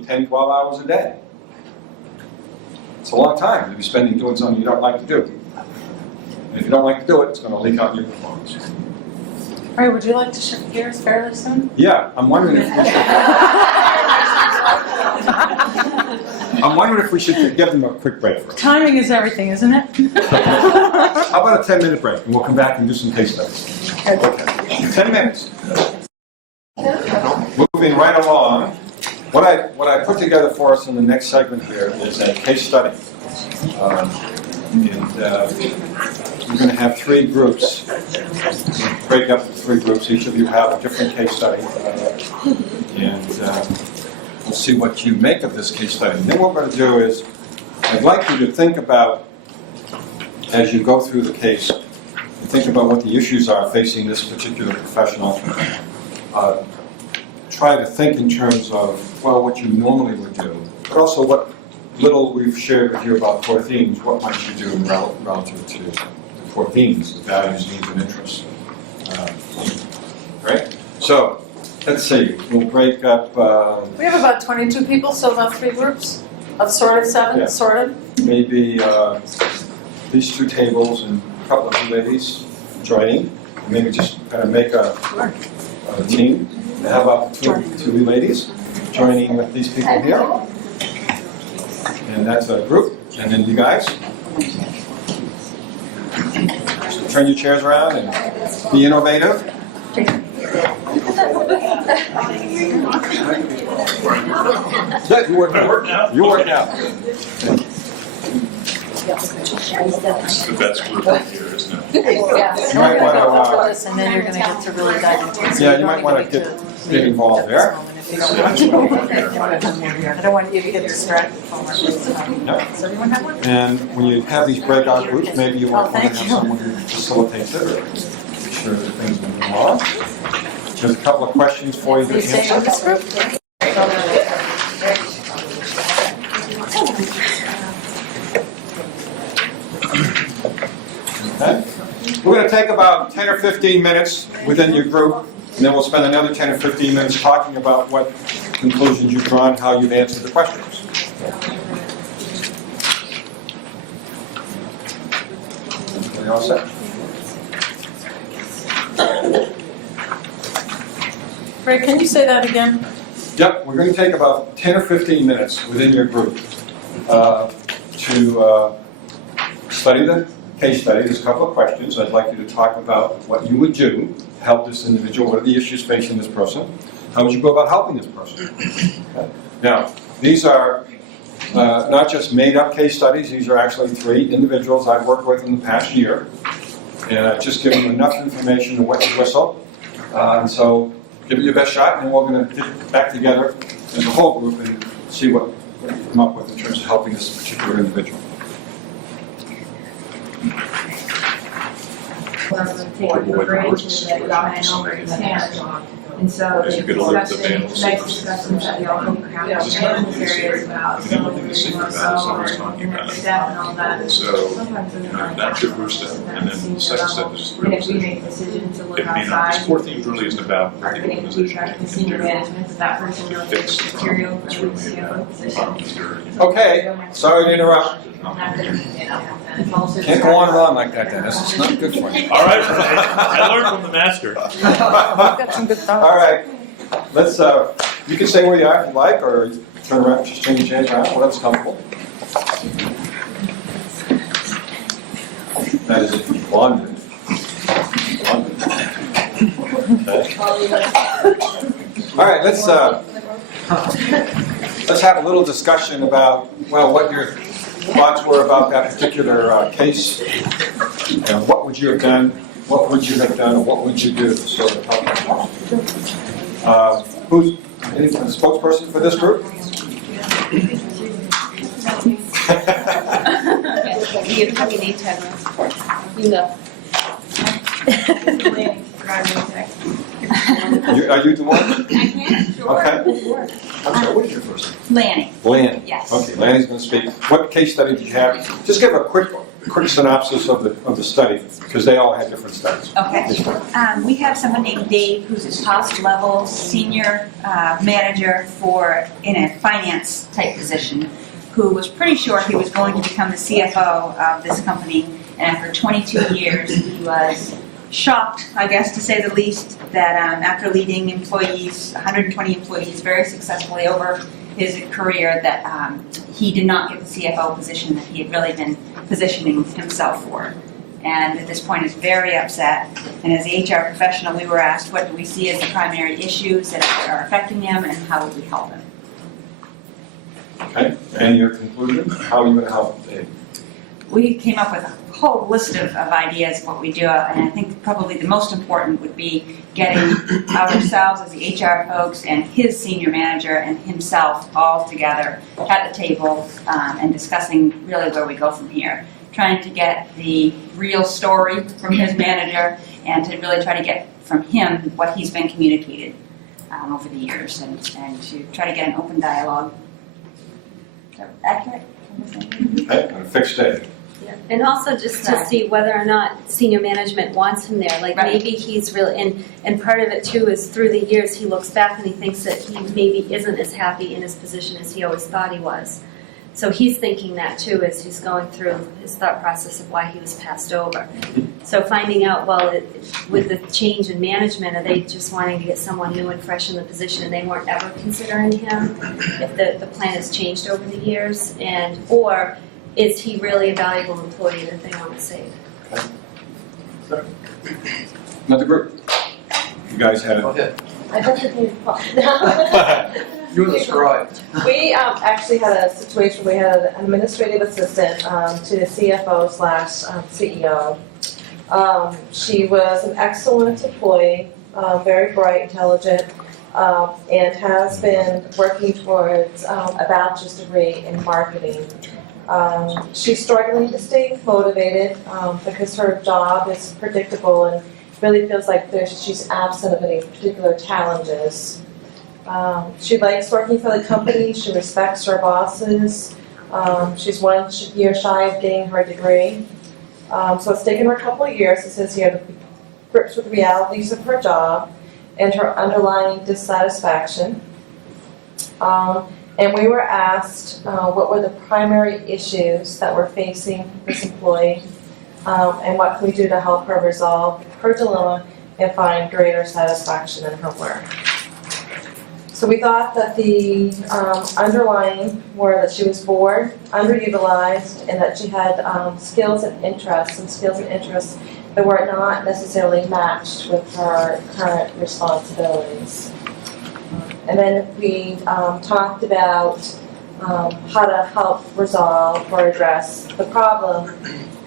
be 10, 12 hours a day. It's a long time to be spending doing something you don't like to do. And if you don't like to do it, it's going to leak out your performance. Ray, would you like to shift gears fairly soon? Yeah, I'm wondering if we should give them a quick break first. Timing is everything, isn't it? How about a 10-minute break, and we'll come back and do some case studies. Okay. 10 minutes. Moving right along. What I put together for us in the next segment here is a case study. We're going to have 3 groups. Break up into 3 groups. Each of you have a different case study. And we'll see what you make of this case study. And then what we're going to do is, I'd like you to think about, as you go through the case, think about what the issues are facing this particular professional. Try to think in terms of, well, what you normally would do, but also what little we've shared with you about core themes, what might you do relative to the core themes, the values, needs, and interests. Right? So, let's see, we'll break up... We have about 22 people, so about 3 groups of sorted 7, Yeah. sorted. Maybe these 2 tables and a couple of you ladies joining. Maybe just kind of make a team. How about 2 ladies joining with these people here? And that's a group. And then you guys. So turn your chairs around and be innovative. Yeah, you work out. You work out. The best group in here, isn't it? Yeah, You so might we're going to wanna, go over this, and then you're going to get to really dive into it. So Yeah, you don't might even want to need get involved there. I don't want you to get distracted from our Yeah. So anyone have one? And when you have these breakout groups, maybe you might Oh, want to thank have you. someone who facilitates it or make sure that things move along. There's a couple of questions for you Are you to staying with answer. this group? Okay? We're going to take about 10 or 15 minutes within your group, and then we'll spend another 10 or 15 minutes talking about what conclusions you've drawn, how you've answered the questions. Everybody all set? Ray, can you say that again? Yep, we're going to take about 10 or 15 minutes within your group to study the case study. There's a couple of questions. I'd like you to talk about what you would do to help this individual. What are the issues facing this person? How would you go about helping this person? Okay. Now, these are not just made-up case studies. These are actually 3 individuals I've worked with in the past year. And I've just given them enough information to wet the whistle. And so give it your best shot, and then we're going to get back together as a whole group and see what we come up with in terms of helping this particular individual. And so As you the get a look at the discussion, manual tonight's secrets. discussion that we all hope we have This is in not this area is about the only thing the secret about is someone's talking about it. step and all that. So, Sometimes it's like that's your first step. And then the second step is just And if we realization. make a decision to look It may not, outside, this core theme really isn't about are what the getting organization feedback from can senior do. management, is that person really Fix the the material problem. It's for the really CFO about position? position. Okay, sorry to interrupt. Not that, you know, it's also Can't go on and on like that, Dennis. It's not good for you. All right, I learned from the master. We've got some good thoughts. All right, let's. You can stay where you are if you like, or turn around, just change your chairs around, whatever's comfortable. That is if you wanted. Okay. All right, let's have a little discussion about, well, what your thoughts were about that particular case. And what would you have done? What would you have done, or what would you do to sort of help them? Who's any spokesperson for this group? You probably need to have a, you know. Are you the one? I can, sure. Okay. I'm sorry, what is your first name? Lanny. Lanny. Yes. Okay, Lanny's going to speak. What case study did you have? Just give a quick quick synopsis of the study, because they all had different studies. Okay. We have someone named Dave who's a top level senior manager in a finance type position, who was pretty sure he was going to become the CFO of this company. And after 22 years, he was shocked, I guess to say the least, that after leading 120 employees very successfully over his career, that he did not get the CFO position that he had really been positioning himself for. And at this point is very upset. And as a HR professional, we were asked, what do we see as the primary issues that are affecting him, and how would we help him? Okay, and your conclusion, how are you going to help Dave? We came up with a whole list of ideas of what we do, and I think probably the most important would be getting ourselves as the HR folks and his senior manager and himself all together at the table and discussing really where we go from here. Trying to get the real story from his manager and to really try to get from him what he's been communicated over the years, and to try to get an open dialogue. Is that accurate? Okay, on a fixed day. And also just to see whether or not senior management wants him there. Like Right. maybe he's really, and part of it too is through the years he looks back and he thinks that he maybe isn't as happy in his position as he always thought he was. So he's thinking that too as he's going through his thought process of why he was passed over. So finding out, well, with the change in management, are they just wanting to get someone new and fresh in the position and they weren't ever considering him if the plan has changed over the years, or is he really a valuable employee that they want to save? Another group. You guys had Okay. I don't think we've You were the scribe. We actually had a situation, we had an administrative assistant to the CFO/CEO. She was an excellent employee, very bright, intelligent, and has been working towards a bachelor's degree in marketing. She's struggling to stay motivated because her job is predictable and really feels like she's absent of any particular challenges. She likes working for the company, she respects her bosses, she's 1 year shy of getting her degree. So it's taken her a couple of years, it says here, to grips with the realities of her job and her underlying dissatisfaction. And we were asked what were the primary issues that were facing this employee, and what can we do to help her resolve her dilemma and find greater satisfaction in her work. So we thought that the underlying were that she was bored, underutilized, and that she had skills and interests that were not necessarily matched with her current responsibilities. And then we talked about how to help resolve or address the problem.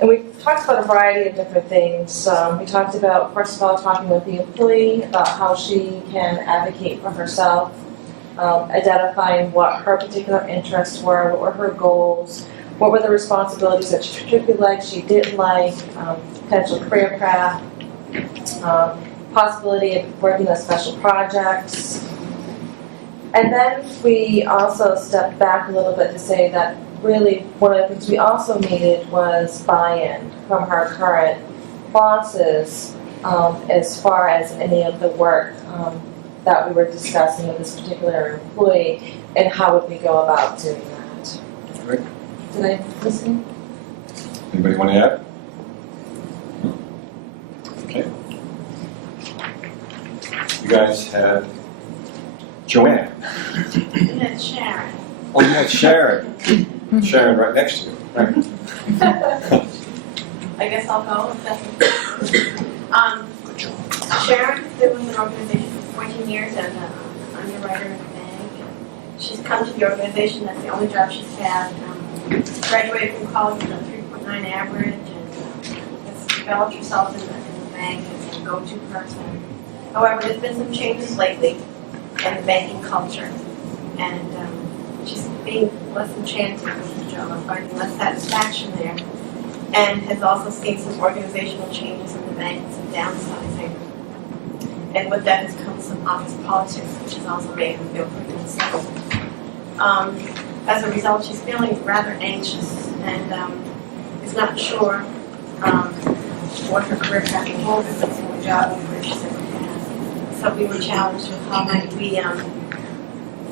And we talked about a variety of different things. We talked about, first of all, talking with the employee about how she can advocate for herself, identifying what her particular interests were, what were her goals, what were the responsibilities that she particularly liked, she didn't like, potential career path, possibility of working on special projects. And then we also stepped back a little bit to say that really one of the things we also needed was buy-in from her current bosses as far as any of the work that we were discussing with this particular employee, and how would we go about doing that. Great. Did I listen? Anybody want to add? Okay. You guys had Joanne. And then Sharon. Oh, you had Sharon. Sharon right next to you. Right. I guess I'll go if that's Sharon has been with an organization for 14 years as an underwriter in a bank. She's come to the organization, that's the only job she's had. Graduated from college with a 3.9 average and has developed herself in the bank as a go-to person. However, there's been some changes lately in the banking culture, and she's being less enchanted with the job, finding less satisfaction there, and has also seen some organizational changes in the bank, some downsizing. And with that has come some office politics, which has also made her feel pretty unsettled. As a result, she's feeling rather anxious and is not sure what her career path will hold, if it's a job or career she's ever had. So we were challenged with how might we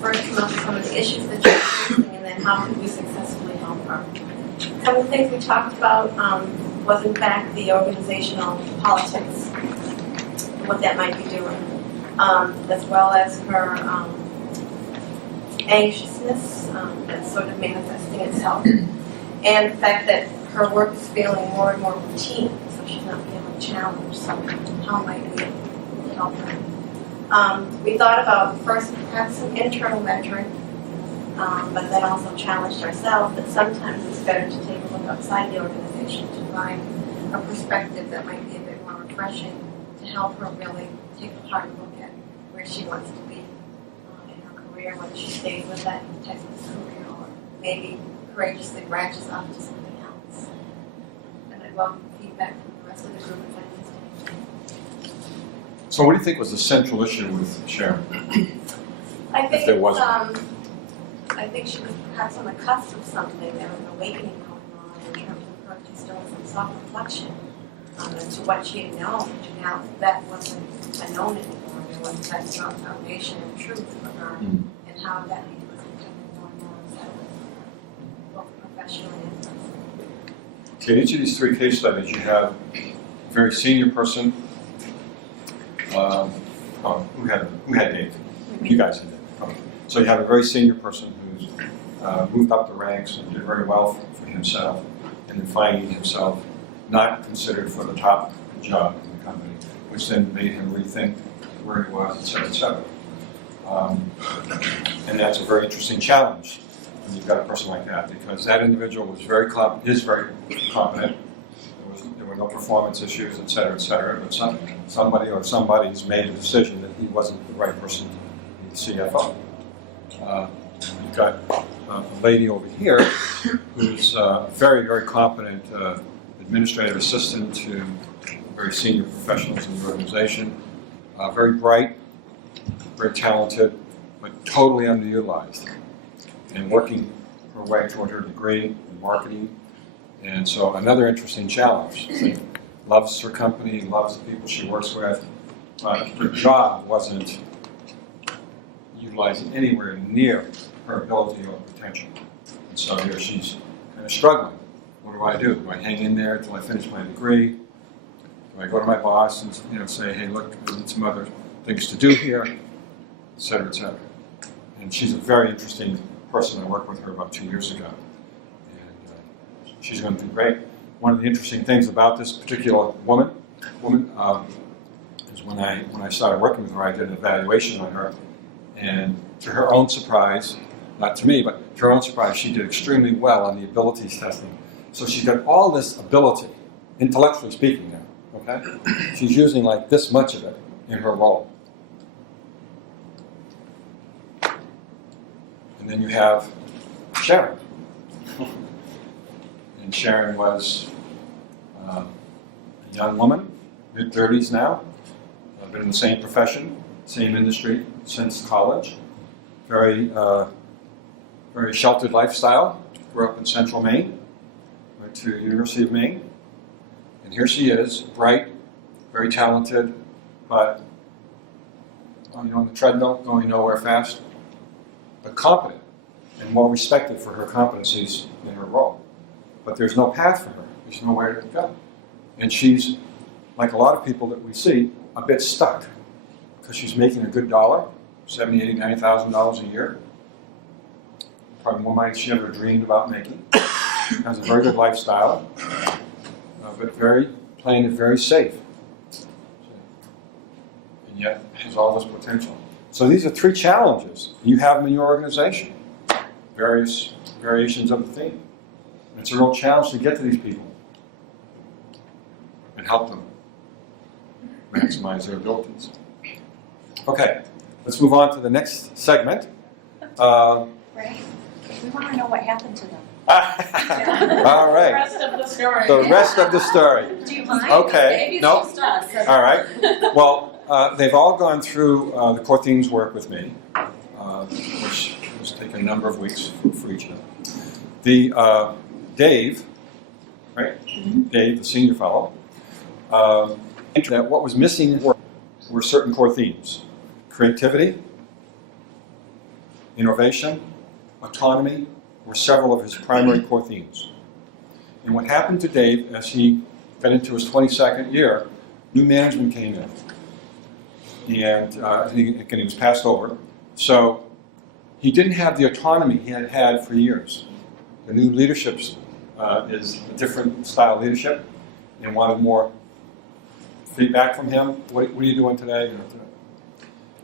first come up with some of the issues that she's facing, and then how could we successfully help her. Some of the things we talked about was in fact the organizational politics, what that might be doing, as well as her anxiousness that's sort of manifesting itself, and the fact that her work is feeling more and more routine, so she's not feeling challenged. So how might we help her? We thought about first perhaps some internal mentoring, but then also challenged ourselves that sometimes it's better to take a look outside the organization to find a perspective that might be a bit more refreshing to help her really take a hard look at where she wants to be in her career, whether she stays with that type of career or maybe courageously branches off to something else. And I'd welcome feedback from the rest of the group if anything's. So what do you think was the central issue with Sharon? I think there wasn't. I think she was perhaps on the cusp of something. There was an awakening going on in terms of her just doing some self-reflection as to what she had known. And now that wasn't a known anymore. There was that strong foundation of truth for her, and how that was becoming more and more settled, both professionally and personally. Okay, in each of these three case studies, you have a very senior person. Who had Dave? You guys had Dave. Okay. So you have a very senior person who's moved up the ranks and did very well for himself, and then finding himself not considered for the top job in the company, which then made him rethink where he was, et cetera, et cetera. And that's a very interesting challenge when you've got a person like that, because that individual was very competent. There were no performance issues, et cetera, but somebody or somebody's made a decision that he wasn't the right person to be the CFO. You've got a lady over here who's a very competent administrative assistant to very senior professionals in the organization, very bright, very talented, but totally underutilized, and working her way toward her degree in marketing. And so another interesting challenge. She loves her company, loves the people she works with, but her job wasn't utilizing anywhere near her ability or potential. And so here she's kind of struggling. What do? Do I hang in there until I finish my degree? Do I go to my boss and say, hey, look, I need some other things to do here, et cetera, et cetera. And she's a very interesting person. I worked with her about 2 years ago. And she's going to do great. One of the interesting things about this particular woman is when I started working with her, I did an evaluation on her. And to her own surprise, not to me, but to her own surprise, she did extremely well on the abilities testing. So she's got all this ability, intellectually speaking now, okay? She's using like this much of it in her role. And then you have Sharon. And Sharon was a young woman, mid-30s now, been in the same profession, same industry since college. Very sheltered lifestyle. Grew up in Central Maine. Went to University of Maine. And here she is, bright, very talented, but on the treadmill, going nowhere fast, but competent and more respected for her competencies in her role. But there's no path for her. There's nowhere to go. And she's, like a lot of people that we see, a bit stuck because she's making a good dollar, $70,000, $80,000, $90,000 a year. Probably more money than she ever dreamed about making. Has a very good lifestyle, but playing it very safe. And yet has all this potential. So these are three challenges. You have them in your organization. Various variations of the theme. And it's a real challenge to get to these people and help them maximize their abilities. Okay, let's move on to the next segment. Right? We want to know what happened to them. All The right, rest of the story. the rest of the story. Do you mind? Okay, Maybe it's no, just us. all right. Well, they've all gone through the core themes work with me, which has taken a number of weeks for each of them. Dave right? Dave, the senior fellow. That what was missing were certain core themes: creativity, innovation, autonomy were several of his primary core themes. And what happened to Dave as he got into his 22nd year, new management came in. And he was passed over. So he didn't have the autonomy he had had for years. The new leadership is a different style of leadership and wanted more feedback from him. What are you doing today?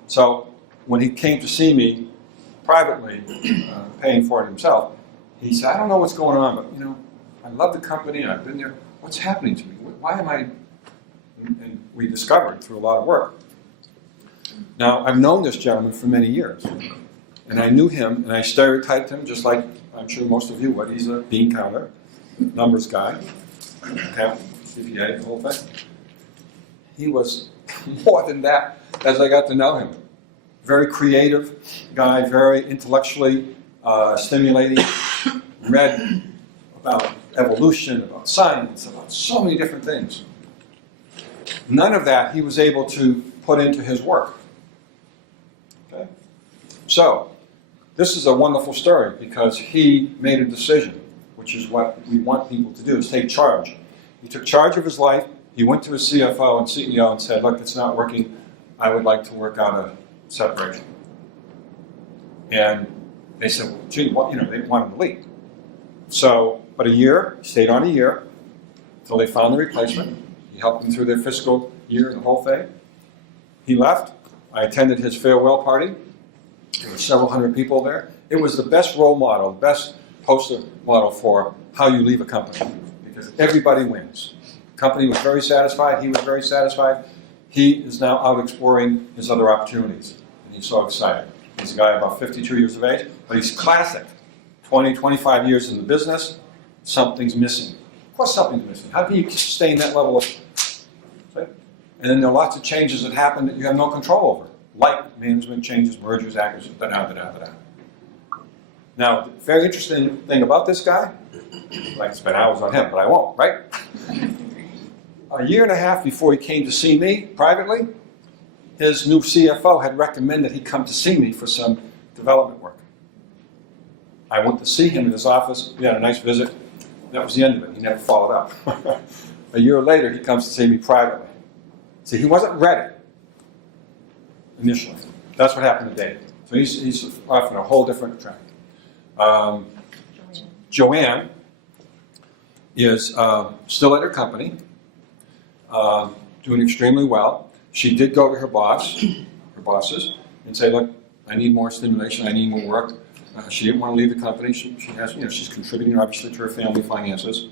So when he came to see me privately, paying for it himself, he said, I don't know what's going on, but I love the company, I've been there. What's happening to me? Why am I? And we discovered through a lot of work. Now, I've known this gentleman for many years, and I knew him, and I stereotyped him just like I'm sure most of you would. He's a bean counter, numbers guy, accountant, CPA, the whole thing. He was more than that as I got to know him. Very creative guy, very intellectually stimulating, read about evolution, about science, about so many different things. None of that he was able to put into his work. Okay? So, this is a wonderful story because he made a decision, which is what we want people to do, is take charge. He took charge of his life. He went to his CFO and CEO and said, look, it's not working. I would like to work out a separation. And they said, well, gee, well, they wanted him to leave. So, but he stayed on a year, until they found the replacement. He helped them through their fiscal year and the whole thing. He left. I attended his farewell party. There were several hundred people there. It was the best role model, the best poster model for how you leave a company, because everybody wins. The company was very satisfied. He was very satisfied. He is now out exploring his other opportunities, and he's so excited. He's a guy about 52 years of age, but he's classic. 20, 25 years in the business, something's missing. Of course something's missing. How can you sustain that level of... And then there are lots of changes that happen that you have no control over, like management changes, mergers, acquisitions, da-da-da-da-da. Now, the very interesting thing about this guy, I'd like to spend hours on him, but I won't, right? A year and a half before he came to see me privately, his new CFO had recommended he come to see me for some development work. I went to see him in his office. We had a nice visit. That was the end of it. He never followed up. A year later, he comes to see me privately. See, he wasn't ready initially. That's what happened to Dave. So he's off on a whole different track. Joanne is still at her company, doing extremely well. She did go to her bosses, and say, look, I need more stimulation, I need more work. She didn't want to leave the company. She has, she's contributing obviously to her family finances,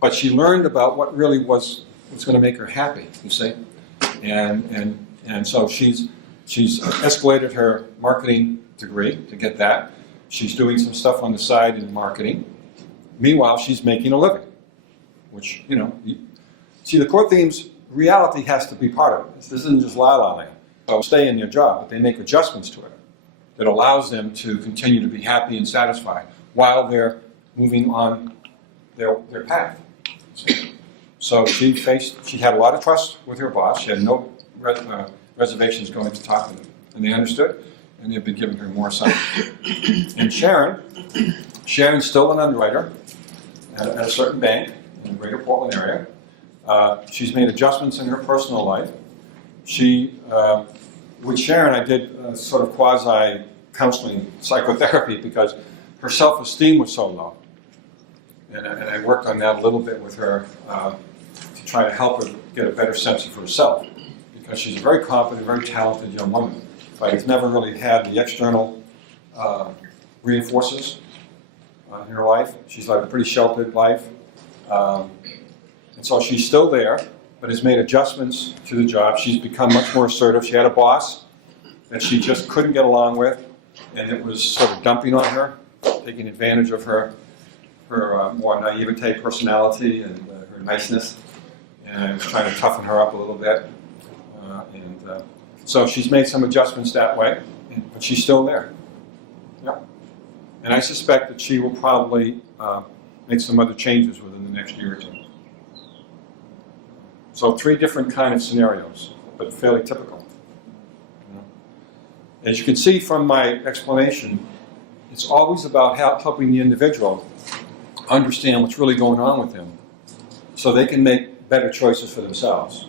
but she learned about what really was going to make her happy. You see, and so she's escalated her marketing degree to get that. She's doing some stuff on the side in marketing. Meanwhile, she's making a living, which see the core themes. Reality has to be part of it. This isn't just la-la land. So stay in their job, but they make adjustments to it that allows them to continue to be happy and satisfied while they're moving on their path. So she had a lot of trust with her boss. She had no reservations going to talk to them. And they understood, and they've been giving her more assignments. And Sharon's still an underwriter at a certain bank in the greater Portland area. She's made adjustments in her personal life. With Sharon, I did sort of quasi-counseling psychotherapy because her self-esteem was so low. And I worked on that a little bit with her to try to help her get a better sense of herself. Because she's a very confident, very talented young woman, but has never really had the external reinforcers in her life. She's led a pretty sheltered life. And so she's still there, but has made adjustments to the job. She's become much more assertive. She had a boss that she just couldn't get along with, and it was sort of dumping on her, taking advantage of her more naivete personality and her niceness, and was trying to toughen her up a little bit. So she's made some adjustments that way, but she's still there. Yep. And I suspect that she will probably make some other changes within the next year or two. So 3 different kind of scenarios, but fairly typical. You know? As you can see from my explanation, it's always about helping the individual understand what's really going on with him so they can make better choices for themselves.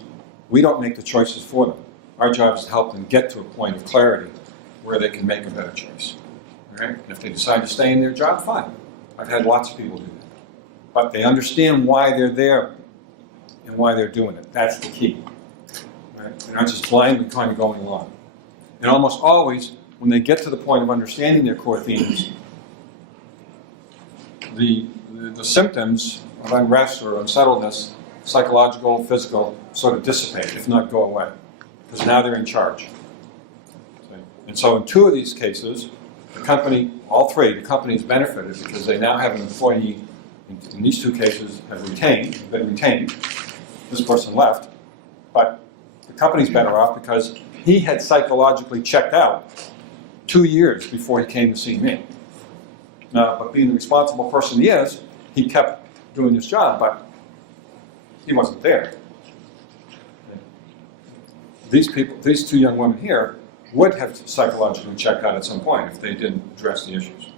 We don't make the choices for them. Our job is to help them get to a point of clarity where they can make a better choice. All right? And if they decide to stay in their job, fine. I've had lots of people do that. But they understand why they're there and why they're doing it. That's the key. Right? They're not just blindly kind of going along. And almost always, when they get to the point of understanding their core themes, the symptoms of unrest or unsettledness, psychological, physical, sort of dissipate, if not go away. Because now they're in charge. And so in 2 of these cases, the company, all 3, the company's benefited because they now have an employee, in these 2 cases, been retained. This person left. But the company's better off because he had psychologically checked out 2 years before he came to see me. Now, but being the responsible person he is, he kept doing his job, but he wasn't there. These people, these 2 young women here, would have psychologically checked out at some point if they didn't address the issues.